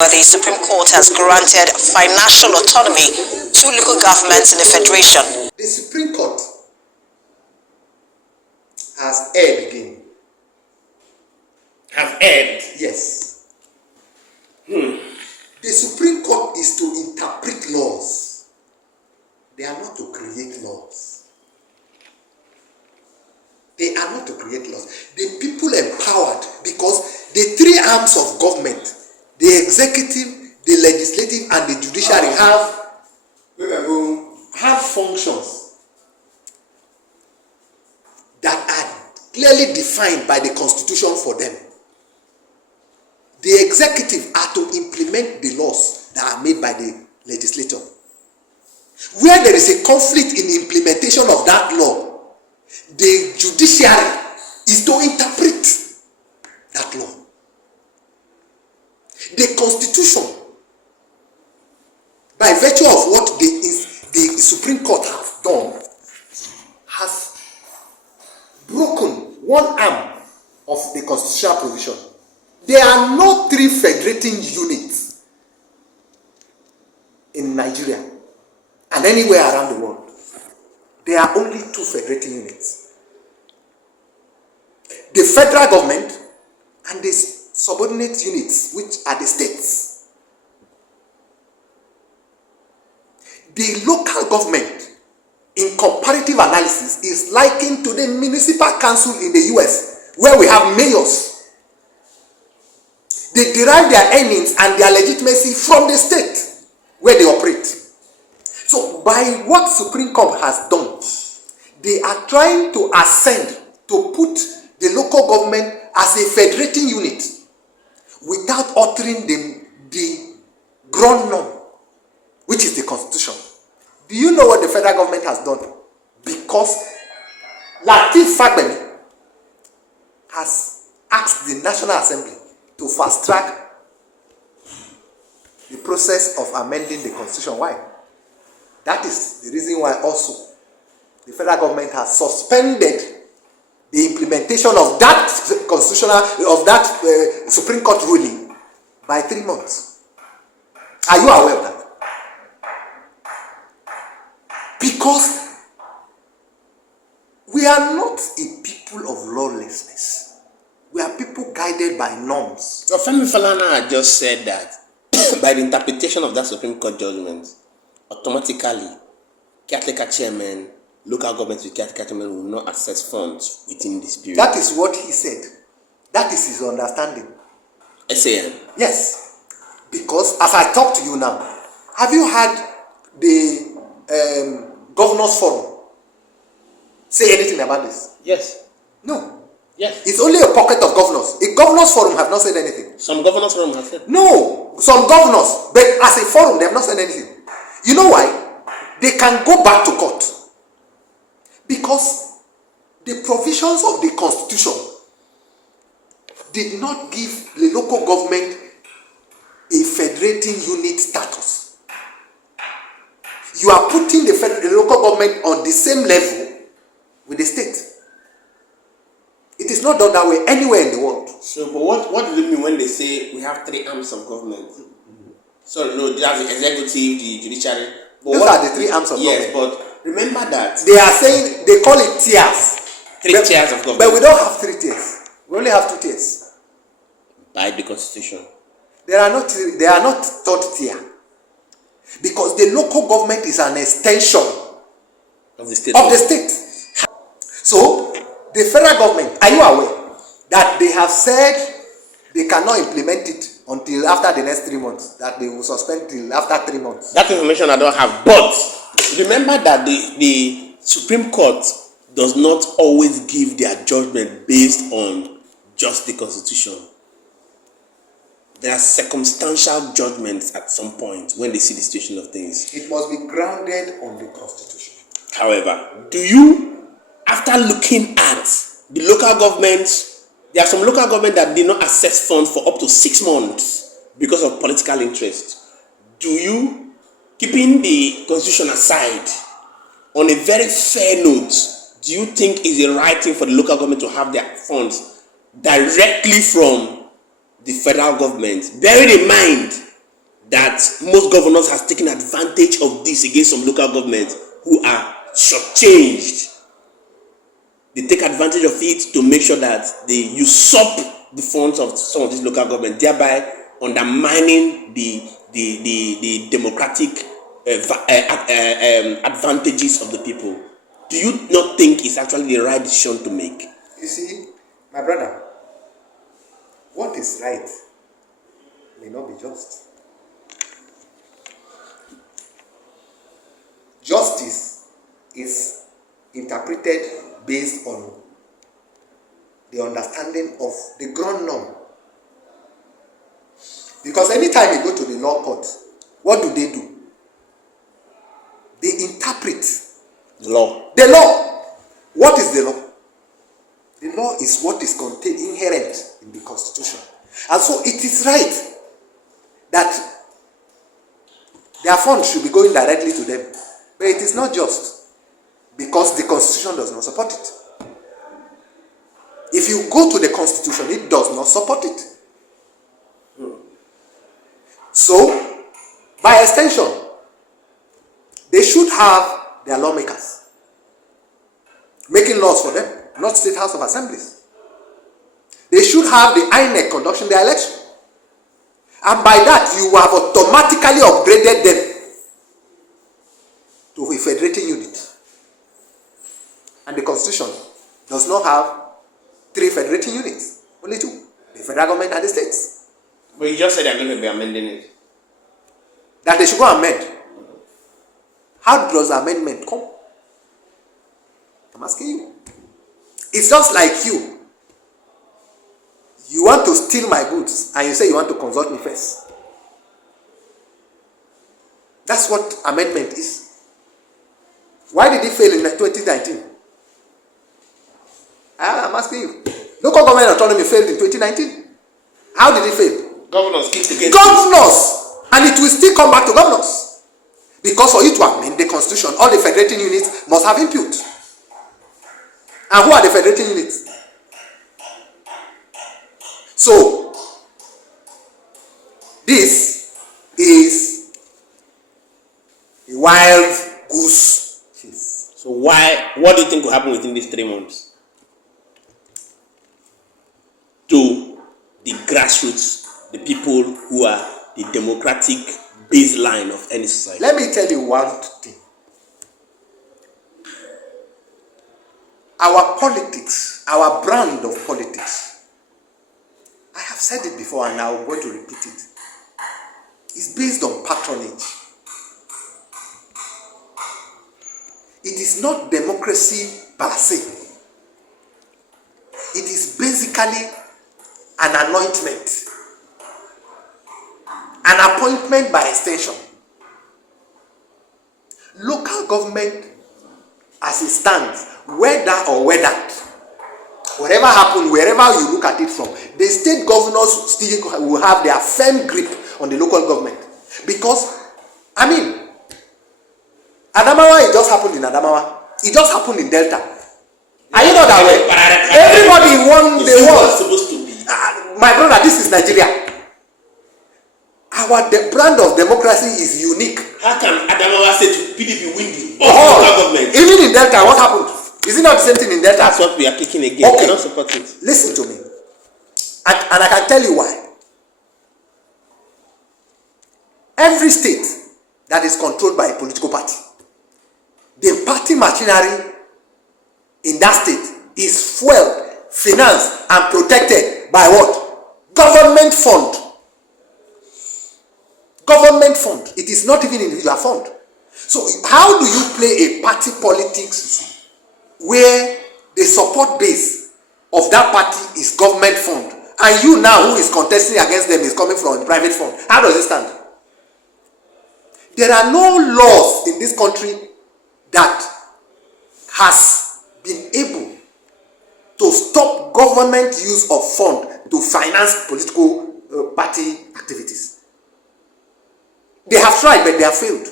The Supreme Court has granted financial autonomy to local governments in the Federation. The Supreme Court has erred again. Have erred? Yes. The Supreme Court is to interpret laws. They are not to create laws. They are not to create laws. The people empowered, because the three arms of government, the executive, the legislative, and the judiciary have functions that are clearly defined by the Constitution for them. The executive are to implement the laws that are made by the legislature. Where there is a conflict in implementation of that law, the judiciary is to interpret that law. The Constitution, by virtue of what the Supreme Court has done, has broken one arm of the constitutional provision. There are no three federating units in Nigeria and anywhere around the world. There are only two federating units: the federal government and the subordinate units, which are the states. The local government, in comparative analysis, is likened to the municipal council in the US, where we have mayors. They derive their earnings and their legitimacy from the state where they operate. So by what Supreme Court has done, they are trying to ascend to put the local government as a federating unit without altering the ground norm, which is the Constitution. Do you know what the federal government has done? Because Lateef Fagbemi has asked the National Assembly to fast track the process of amending the Constitution. Why? That is the reason why also the federal government has suspended the implementation of that Supreme Court ruling by 3 months. Are you aware of that? Because we are not a people of lawlessness. We are people guided by norms. So Femi Falana just said that by the interpretation of that Supreme Court judgment, automatically caretaker chairman, local government with caretaker chairman will not access funds within this period. That is what he said. That is his understanding. SAM. Yes. Because as I talk to you now, have you had the Governors Forum say anything about this? Yes. No. Yes. It's only a pocket of governors. A Governors Forum have not said anything. Some Governors Forum have said. No. Some governors, but as a forum, they have not said anything. You know why? They can go back to court. Because the provisions of the Constitution did not give the local government a federating unit status. You are putting the local government on the same level with the state. It is not done that way anywhere in the world. So, but what do they mean when they say we have 3 arms of government? So, no, that's the executive, the judiciary. But those are the 3 arms of government. Yes, but remember that they are saying, they call it tiers. 3 tiers of government. But we don't have 3 tiers. We only have 2 tiers. By the Constitution. They are not 3rd tier. Because the local government is an extension of the state. So, the federal government, are you aware that they have said they cannot implement it until after the next 3 months? That they will suspend till after 3 months. That information I don't have. But remember that the Supreme Court does not always give their judgment based on just the Constitution. There are circumstantial judgments at some point when they see the situation of things. It must be grounded on the Constitution. However, do you, after looking at the local governments, there are some local government that did not access funds for up to 6 months because of political interest. Do you, keeping the Constitution aside, on a very fair note, do you think it's the right thing for the local government to have their funds directly from the federal government, bearing in mind that most governors has taken advantage of this against some local governments who are shortchanged. They take advantage of it to make sure that they usurp the funds of some of these local governments, thereby undermining the democratic advantages of the people. Do you not think it's actually the right decision to make? You see, my brother, what is right may not be just. Justice is interpreted based on the understanding of the ground norm. Because anytime you go to the law court, what do? They interpret the law. The law. What is the law? The law is what is contained, inherent in the Constitution. And so it is right that their funds should be going directly to them. But it is not just, because the Constitution does not support it. If you go to the Constitution, it does not support it. So, by extension, they should have their lawmakers making laws for them, not State House of Assemblies. They should have the INEC conducting their election. And by that, you have automatically upgraded them to a federating unit. And the Constitution does not have 3 federating units, only 2, the federal government and the states. But you just said they're going to be amending it. That they should go amend. How does amendment come? I'm asking you. It's just like you. You want to steal my goods and you say you want to consult me first. That's what amendment is. Why did it fail in 2019? I'm asking you. Local government autonomy failed in 2019. How did it fail? Governors keep together. Governors! And it will still come back to governors. Because for you to amend the Constitution, all the federating units must have input. And who are the federating units? So, this is a wild goose chase. So what do you think will happen within these 3 months to the grassroots, the people who are the democratic baseline of any society? Let me tell you one thing. Our politics, our brand of politics, I have said it before and I'm going to repeat it, is based on patronage. It is not democracy per se. It is basically an anointment, an appointment by extension. Local government, as it stands, whether or whether, whatever happens, wherever you look at it from, the state governors still will have their firm grip on the local government. Because, Adamawa, it just happened in Adamawa. It just happened in Delta. Are you not that way? Everybody won the war. Supposed to be. My brother, this is Nigeria. The brand of democracy is unique. How can Adamawa say to PDP win the local government? Even in Delta, what happened? Is it not the same thing in Delta? That's what we are kicking again. Okay. I don't support it. Listen to me. And I can tell you why. Every state that is controlled by a political party, the party machinery in that state is fueled, financed, and protected by what? Government fund. Government fund. It is not even individual fund. So how do you play a party politics where the support base of that party is government fund, and you now who is contesting against them is coming from private fund? How does it stand? There are no laws in this country that has been able to stop government use of fund to finance political party activities. They have tried, but they have failed.